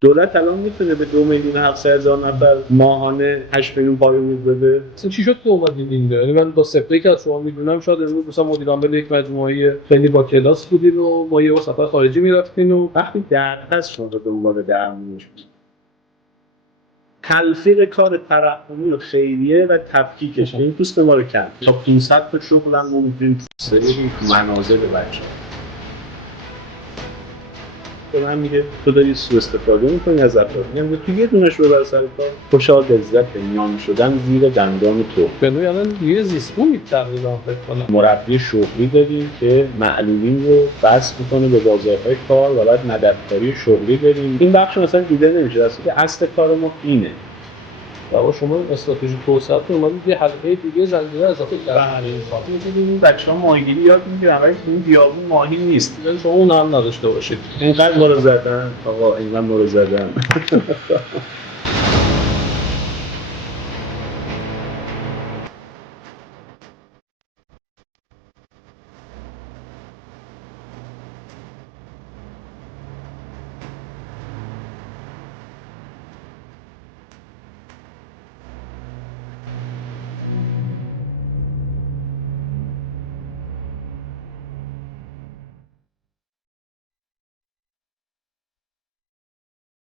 دولت الان میتونه به 2,700,000 نفر ماهانه 8 میلیون پایه بده. اصلا چی شد که اومدین اینجا؟ یعنی من با سپری که از شما میدونم شاید امروز مثلا مدیر عامل یک مجموعه خیلی با کلاس بودین و با یه سفر خارجی میرفتین و وقتی درخواست شما رو دنبال درمونش بود، تلفیق کار ترحمی و خیریه و تفکیکش این پوست ما رو کند. تا 500 تا شغل هم ما میتونیم سریعی تو منازل بچه به من میگه تو داری سوء استفاده میکنی از افراد. میگم تو یه دونش ببر سر کار. خوشحال لذت میان شدن زیر دندان تو. به نوعی الان یه زیستبومی تقریبا فکر کنم. مربی شغلی داریم که معلولین رو بس میکنه به بازارهای کار و بعد مددکاری شغلی داریم. این بخش مثلا دیده نمیشه، اصل کار ما اینه. و شما استراتژی توسعه‌تون اومدید یه حلقه دیگه زنجیره اضافه کردید. این بچه‌ها ماهیگیری یاد میگیرن ولی این بیابون ماهی نیست. یعنی شما اون هم نداشته باشید. اینقدر ما رو زدن آقا، اینقدر ما رو زدن.